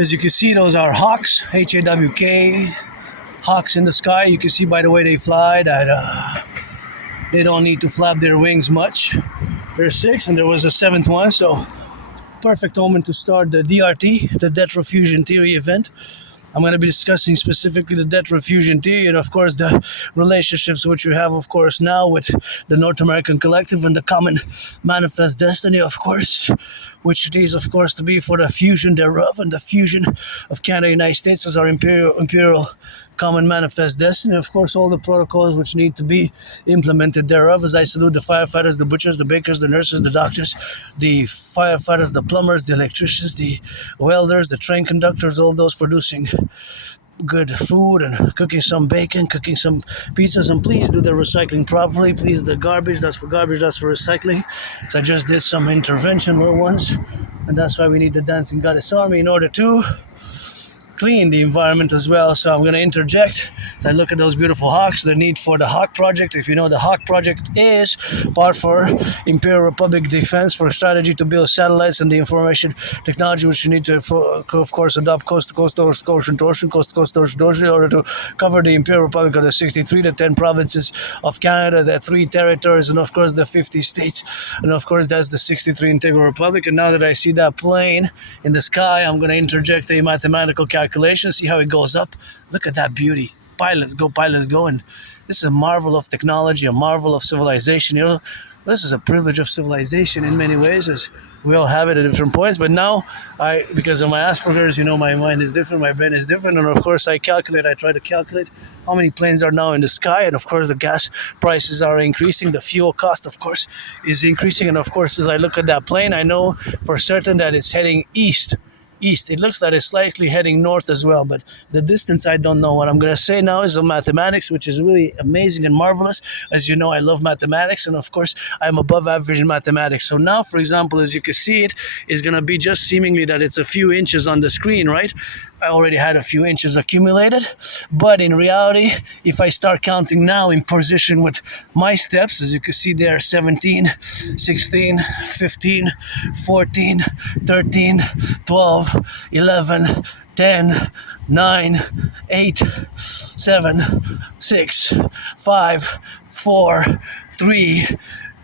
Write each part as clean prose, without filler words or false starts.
As you can see, those are hawks, Hawk, hawks in the sky. You can see by the way they fly that they don't need to flap their wings much. There's 6, and there was a 7th one, so perfect moment to start the DRT, the Debt Refusion Theory event. I'm going to be discussing specifically the Debt Refusion Theory and, of course, the relationships which we have, of course, now with the North American Collective and the common manifest destiny, of course, which it is, of course, to be for the fusion thereof and the fusion of Canada and United States as our imperial common manifest destiny. Of course, all the protocols which need to be implemented thereof. As I salute the firefighters, the butchers, the bakers, the nurses, the doctors, the firefighters, the plumbers, the electricians, the welders, the train conductors, all those producing good food and cooking some bacon, cooking some pizzas, and please do the recycling properly. Please, the garbage, that's for garbage, that's for recycling. So I just did some intervention little ones, and that's why we need the Dancing Goddess Army in order to clean the environment as well. So I'm going to interject as I look at those beautiful hawks, the need for the Hawk Project. If you know, the Hawk Project is part for Imperial Republic Defense for a strategy to build satellites and the information technology which you need to, of course, adopt coast to coast, ocean to ocean, coast to coast, ocean to ocean, in order to cover the Imperial Republic of the 63, the 10 provinces of Canada, the 3 territories, and of course the 50 states. And of course that's the 63 Integree Republic. And now that I see that plane in the sky, I'm going to interject a mathematical calculation. See how it goes up. Look at that beauty. Pilots go. And this is a marvel of technology, a marvel of civilization. You know, this is a privilege of civilization in many ways, as we all have it at different points. But now, because of my Asperger's, you know, my mind is different, my brain is different, and of course I try to calculate how many planes are now in the sky, and of course the gas prices are increasing, the fuel cost, of course, is increasing, and of course as I look at that plane, I know for certain that it's heading east. It looks like it's slightly heading north as well, but the distance I don't know. What I'm going to say now is the mathematics, which is really amazing and marvelous. As you know, I love mathematics, and of course I'm above average in mathematics. So now, for example, as you can see, it is going to be just seemingly that it's a few inches on the screen, right? I already had a few inches accumulated, but in reality, if I start counting now in position with my steps, as you can see there, 17, 16, 15, 14, 13, 12, 11, 10, 9, 8, 7, 6, 5, 4, 3,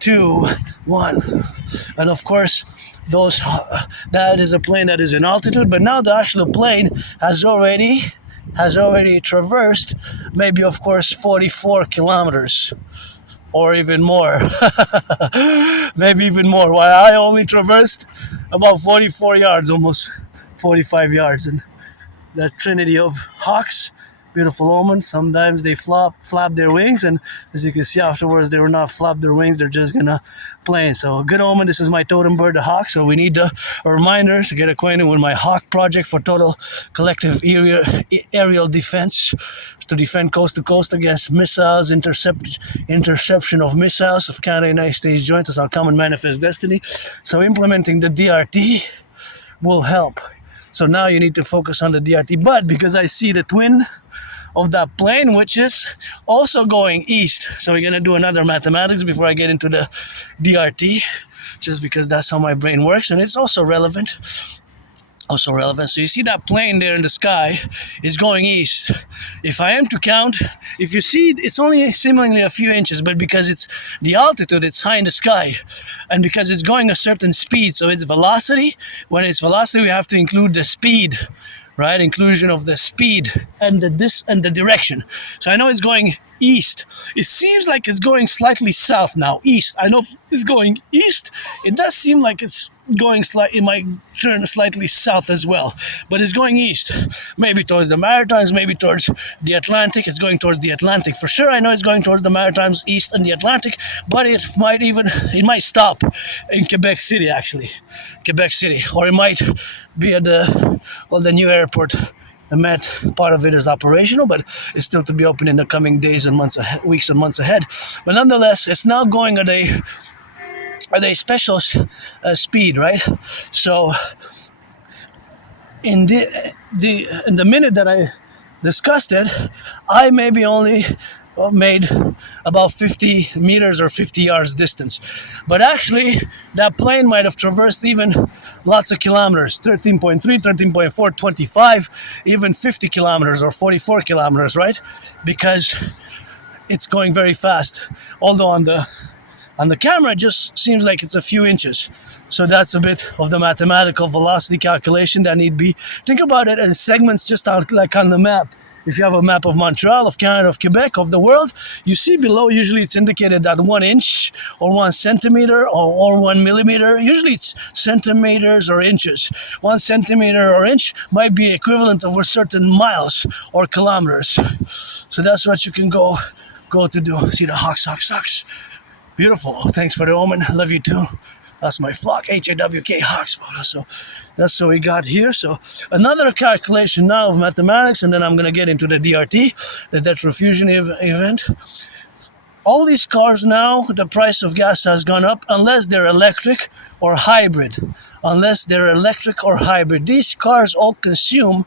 2, 1. And of course, that is a plane that is in altitude, but now the actual plane has already traversed maybe, of course, 44 kilometers or even more. Maybe even more, while I only traversed about 44 yards, almost 45 yards. And that trinity of hawks, beautiful omens. Sometimes they flap their wings, and as you can see afterwards, they will not flap their wings, they're just gonna plane. So a good omen. This is my totem bird, the hawk. So we need a reminder to get acquainted with my Hawk Project for total collective aerial defense, to defend coast to coast against missiles, interception of missiles of Canada and United States joint as our common manifest destiny. So implementing the DRT will help. So now you need to focus on the DRT, but because I see the twin of that plane, which is also going east. So we're gonna do another mathematics before I get into the DRT, just because that's how my brain works, and it's also relevant. So you see that plane there in the sky is going east. If I am to count, if you see, it's only seemingly a few inches, but because it's the altitude, it's high in the sky, and because it's going a certain speed, so it's velocity. When it's velocity, we have to include the speed, right? Inclusion of the speed and the direction. So I know it's going east. It seems like it's going slightly south now. East. I know it's going east. It does seem like it's going slightly, it might turn slightly south as well, but it's going east, maybe towards the Maritimes, maybe towards the Atlantic. It's going towards the Atlantic for sure. I know it's going towards the Maritimes, east, and the Atlantic, but it might stop in Quebec City, or it might be at the new airport. The Met, part of it is operational, but it's still to be open in the coming days and weeks and months ahead. But nonetheless, it's now going at a special speed, right? So in the minute that I discussed it, I maybe only made about 50 meters or 50 yards distance. But actually, that plane might have traversed even lots of kilometers, 13.3, 13.4, 25, even 50 kilometers or 44 kilometers, right? Because it's going very fast. Although on the camera, it just seems like it's a few inches. So that's a bit of the mathematical velocity calculation that need be. Think about it as segments just out like on the map. If you have a map of Montreal, of Canada, of Quebec, of the world, you see below, usually it's indicated that 1 inch or 1 centimeter or 1 millimeter. Usually it's centimeters or inches. 1 centimeter or inch might be equivalent of a certain miles or kilometers. So that's what you can go to do. See the hawks. Beautiful. Thanks for the omen. Love you too. That's my flock, HAWK Hawks. So that's what we got here. So another calculation now of mathematics, and then I'm going to get into the DRT, the debt refusion event. All these cars now, the price of gas has gone up unless they're electric or hybrid. These cars all consume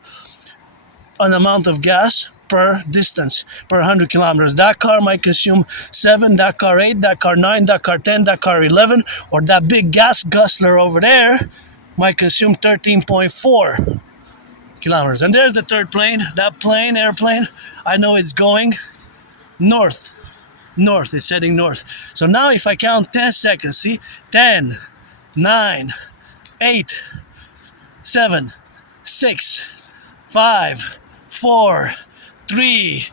an amount of gas per distance, per 100 kilometers. That car might consume 7, that car 8, that car 9, that car 10, that car 11, or that big gas guzzler over there might consume 13.4 kilometers. And there's the third plane. That airplane, I know it's going north. It's heading north. So now if I count 10 seconds, see? 10, 9, 8, 7, 6, 5, 4, 3,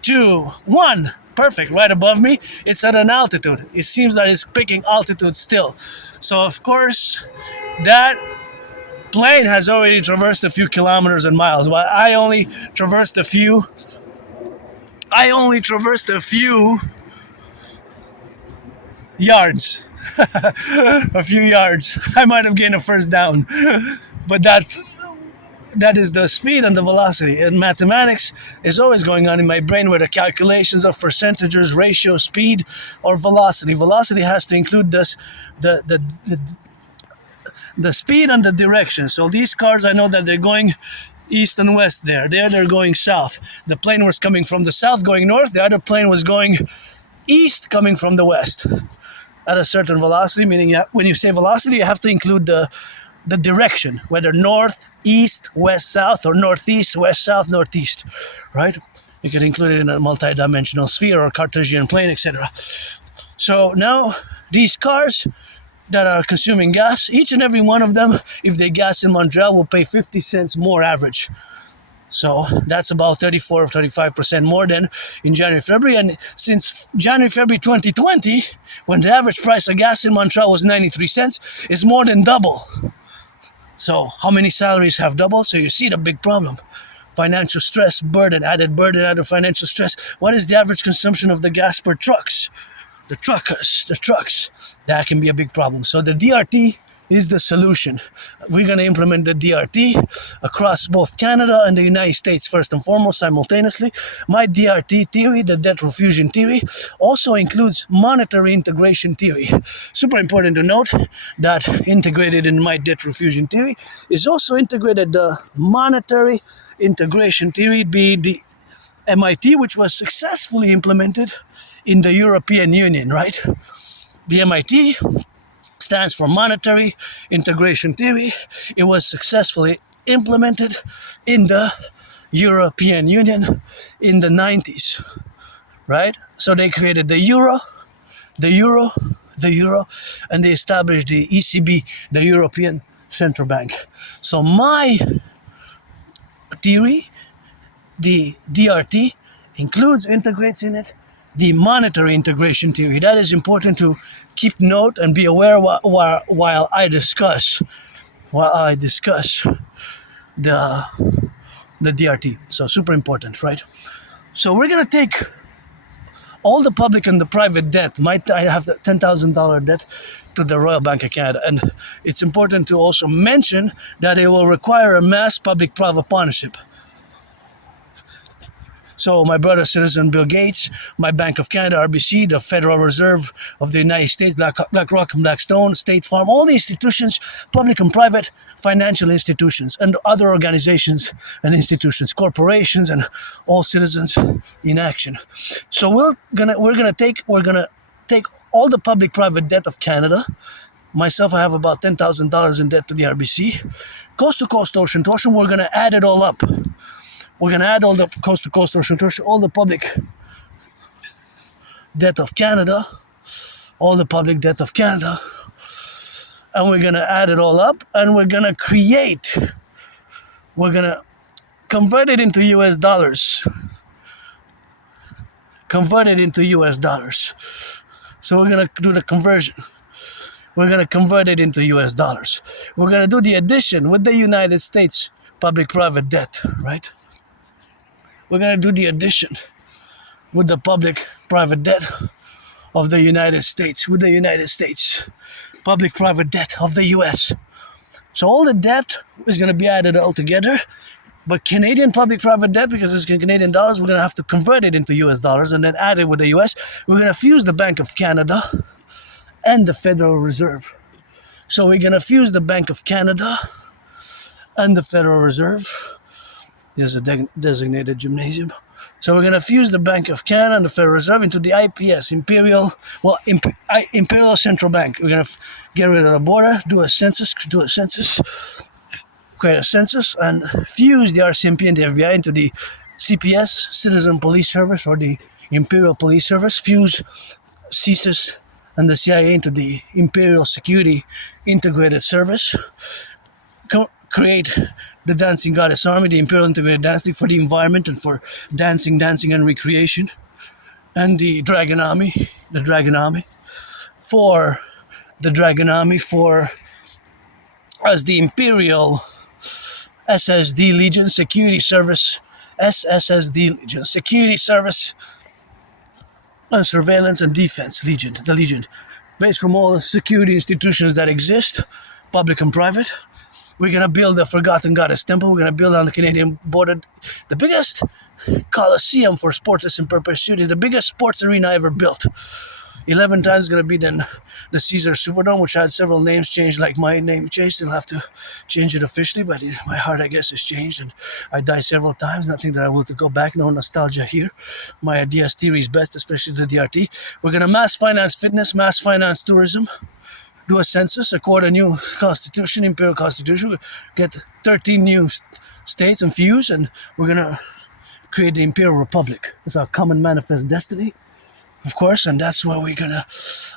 2, 1. Perfect. Right above me, it's at an altitude. It seems that it's picking altitude still. So of course, that plane has already traversed a few kilometers and miles. While I only traversed a few yards. A few yards. I might have gained a first down. But that is the speed and the velocity. And mathematics is always going on in my brain where the calculations of percentages, ratio, speed, or velocity. Velocity has to include the speed and the direction. So these cars, I know that they're going east and west there. There they're going south. The plane was coming from the south going north. The other plane was going east coming from the west at a certain velocity, meaning when you say velocity, you have to include the direction, whether north, east, west, south, or northeast, west, south, northeast, right? You could include it in a multi-dimensional sphere or Cartesian plane, etc. So now these cars that are consuming gas, each and every one of them, if they gas in Montreal, will pay 50 cents more average. So that's about 34 or 35% more than in January, February. And since January, February 2020, when the average price of gas in Montreal was 93 cents, it's more than double. So how many salaries have doubled? So you see the big problem. Financial stress, added financial stress. What is the average consumption of the gas per trucks? The trucks. That can be a big problem. So the DRT is the solution. We're going to implement the DRT across both Canada and the United States first and foremost simultaneously. My DRT theory, the debt refusion theory, also includes monetary integration theory. Super important to note that integrated in my debt refusion theory is also integrated the monetary integration theory, be the MIT, which was successfully implemented in the European Union, right? The MIT stands for Monetary Integration Theory. It was successfully implemented in the European Union in the 90s, right? So they created the euro, and they established the ECB, the European Central Bank. So my theory, the DRT, integrates in it the monetary integration theory. That is important to keep note and be aware while I discuss the DRT. So super important, right? So we're gonna take all the public and the private debt. I have the $10,000 debt to the Royal Bank of Canada, and it's important to also mention that it will require a mass public-private partnership. So my brother citizen Bill Gates, my Bank of Canada, RBC, the Federal Reserve of the United States, BlackRock and Blackstone, State Farm, all the institutions, public and private financial institutions, and other organizations and institutions, corporations, and all citizens in action. So we're gonna take all the public-private debt of Canada. Myself, I have about $10,000 in debt to the RBC. Coast to coast, ocean to ocean, we're going to add it all up. We're going to add all the coast to coast, ocean to ocean, all the public debt of Canada, all the public debt of Canada, and we're going to add it all up, and we're going to convert it into US dollars. Convert it into US dollars. So we're going to do the conversion. We're going to convert it into US dollars. We're going to do the addition with the United States public-private debt, right? We're going to do the addition with the public-private debt of the United States, with the United States public-private debt of the US. So all the debt is going to be added all together. But Canadian public-private debt, because it's Canadian dollars, we're going to have to convert it into US dollars and then add it with the US. We're going to fuse the Bank of Canada and the Federal Reserve. So we're going to fuse the Bank of Canada and the Federal Reserve. There's a designated gymnasium. So we're going to fuse the Bank of Canada and the Federal Reserve into the IPS, Imperial Central Bank. We're going to get rid of the border, do a census, create a census, and fuse the RCMP and the FBI into the CPS, Citizen Police Service, or the Imperial Police Service. Fuse CSIS and the CIA into the Imperial Security Integrated Service. Create the Dancing Goddess Army, the Imperial Integrated Dancing for the environment and for dancing and recreation. And the Dragon Army for as the Imperial SSD Legion Security Service, SSSD Legion Security Service and Surveillance and Defense Legion, the Legion, based from all the security institutions that exist, public and private. We're going to build the Forgotten Goddess Temple. We're going to build on the Canadian border the biggest coliseum for sports in perpetuity, the biggest sports arena ever built. 11 times is going to be then the Caesar Superdome, which had several names changed, like my name changed. Still have to change it officially, but my heart, I guess, is changed. And I died several times. Nothing that I will to go back. No nostalgia here. My ideas, theory is best, especially the DRT. We're going to mass finance fitness, mass finance tourism, do a census, accord a new constitution, imperial constitution, get 13 new states and fuse, and we're going to create the Imperial Republic. It's our common manifest destiny, of course, and that's where we're going to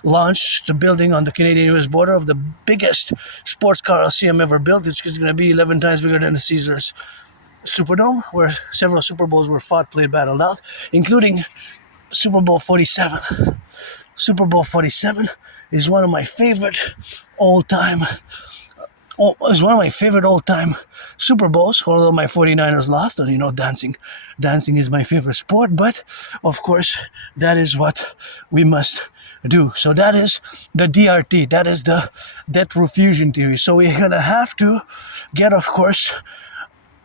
launch the building on the Canadian-US border of the biggest sports coliseum ever built. It's going to be 11 times bigger than the Caesars Superdome, where several Super Bowls were fought, played, battled out, including Super Bowl 47. Super Bowl 47 is one of my favorite all-time Super Bowls, although my 49ers lost. And dancing is my favorite sport, but of course that is what we must do. So that is the DRT, that is the debt refusion theory. So we're going to have to get, of course,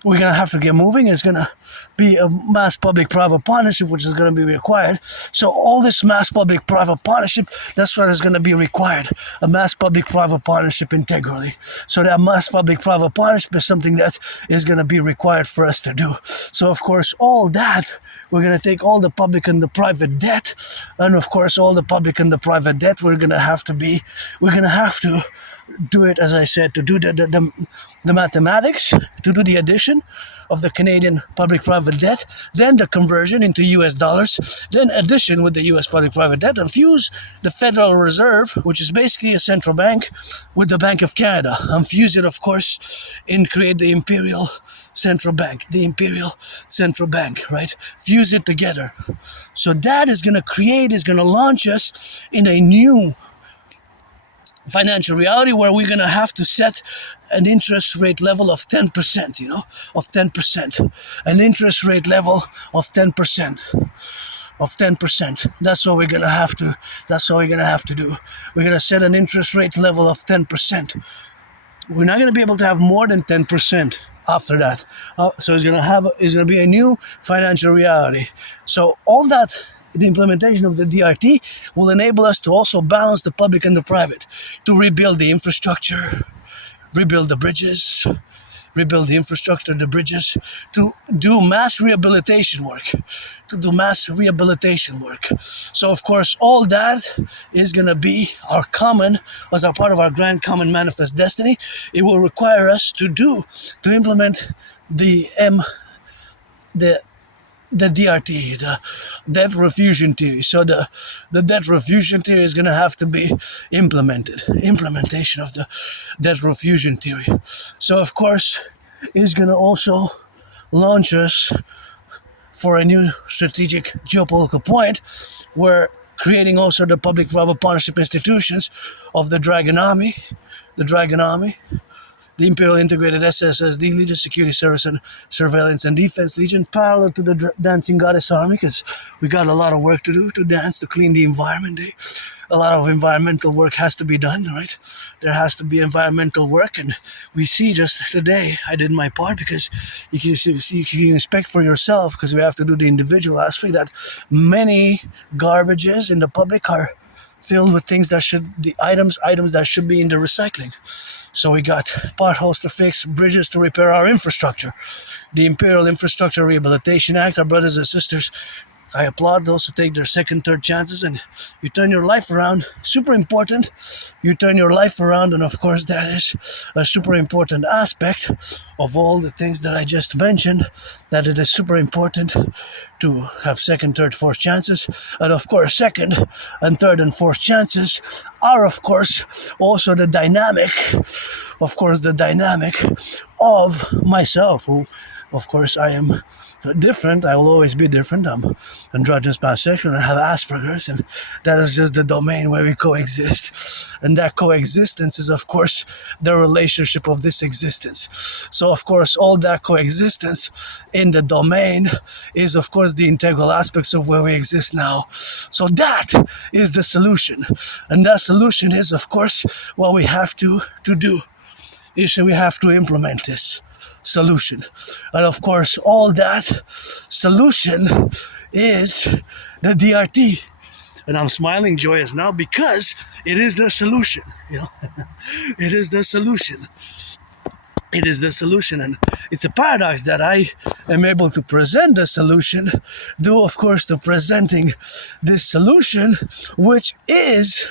we're going to have to get moving. It's going to be a mass public-private partnership, which is going to be required. So all this mass public-private partnership, that's what is going to be required. A mass public-private partnership integrally. So that mass public-private partnership is something that is going to be required for us to do. So, of course, all that, we're going to take all the public and the private debt. And, of course, all the public and the private debt, we're going to have to do it, as I said, to do the mathematics, to do the addition of the Canadian public-private debt, then the conversion into US dollars, then addition with the US public-private debt, and fuse the Federal Reserve, which is basically a central bank, with the Bank of Canada, and fuse it, of course, and create the Imperial Central Bank, right? Fuse it together. So that is going to launch us in a new financial reality where we're going to have to set an interest rate level of 10%, of 10%. An interest rate level of 10%. That's what we're going to have to do. We're going to set an interest rate level of 10%. We're not going to be able to have more than 10%. after that. So it's gonna be a new financial reality. So all that, the implementation of the DRT will enable us to also balance the public and the private, to rebuild the infrastructure, rebuild the bridges, rebuild the infrastructure, the bridges, to do mass rehabilitation work, So of course, all that is going to be our common, as a part of our grand common manifest destiny. It will require us to implement the the DRT, the debt refusion theory. So the debt refusion theory is going to have to be implementation of the debt refusion theory. So of course, it's going to also launch us for a new strategic geopolitical point, where creating also the public-private partnership institutions of the Dragon Army, the Imperial Integrated SSSD Legion, Security Service and Surveillance and Defense Legion, parallel to the Dancing Goddess Army, because we got a lot of work to do, to dance, to clean the environment. A lot of environmental work has to be done, right? There has to be environmental work, and we see just today, I did my part, because you can inspect for yourself, because we have to do the individual aspect, that many garbages in the public are filled with things that items that should be in the recycling. So we got potholes to fix, bridges to repair our infrastructure. The Imperial Infrastructure Rehabilitation Act, our brothers and sisters, I applaud those who take their second, third chances, and you turn your life around. Super important. You turn your life around, and of course that is a super important aspect of all the things that I just mentioned, that it is super important to have second, third, fourth chances. And of course, second and third and fourth chances are, of course, also the dynamic of myself, who, of course, I am different. I will always be different. I'm androgynous, pansexual, and I have Asperger's, and that is just the domain where we coexist. And that coexistence is, of course, the relationship of this existence. So, of course, all that coexistence in the domain is, of course, the integral aspects of where we exist now. So that is the solution. And that solution is, of course, what we have to do. Is we have to implement this solution. And of course, all that solution is the DRT. And I'm smiling joyous now because it is the solution. It is the solution. It is the solution, and it's a paradox that I am able to present the solution, due, of course, to presenting this solution, which is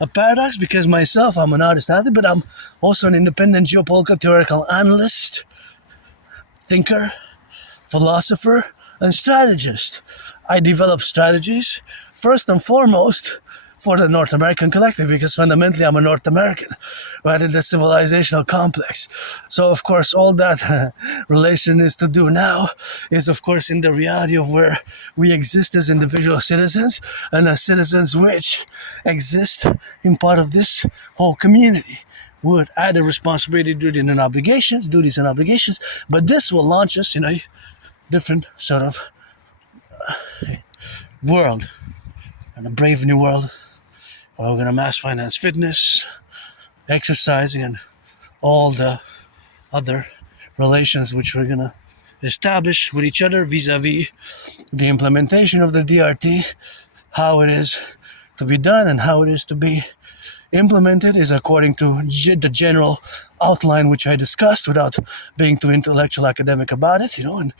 a paradox, because myself, I'm an artist athlete, but I'm also an independent geopolitical theoretical analyst, thinker, philosopher, and strategist. I develop strategies, first and foremost, for the North American collective, because fundamentally I'm a North American, right, in the civilizational complex. So, of course, all that relation is to do now is, of course, in the reality of where we exist as individual citizens, and as citizens which exist in part of this whole community, would add a responsibility, duties and obligations, but this will launch us in a different sort of world, and a brave new world. We're going to mass finance fitness, exercising, and all the other relations which we're going to establish with each other vis-a-vis the implementation of the DRT. How it is to be done and how it is to be implemented is according to the general outline which I discussed, without being too intellectual academic about it, and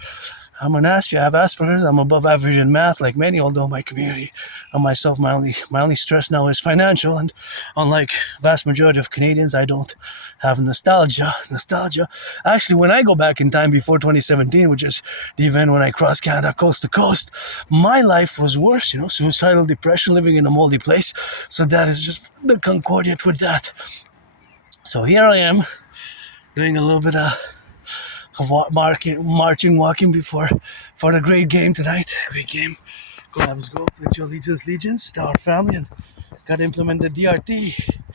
I'm an Aspiesque. I have Asperger's. I'm above average in math, like many, although my community and myself, my only stress now is financial. And unlike vast majority of Canadians, I don't have nostalgia. Actually, when I go back in time before 2017, which is the event when I crossed Canada coast to coast, my life was worse, suicidal depression, living in a moldy place. So that is just the concordiate with that. So here I am, doing a little bit of walking before for the great game tonight. Great game. Go, let's go. Pledge your allegiance to our family, and got to implement the DRT.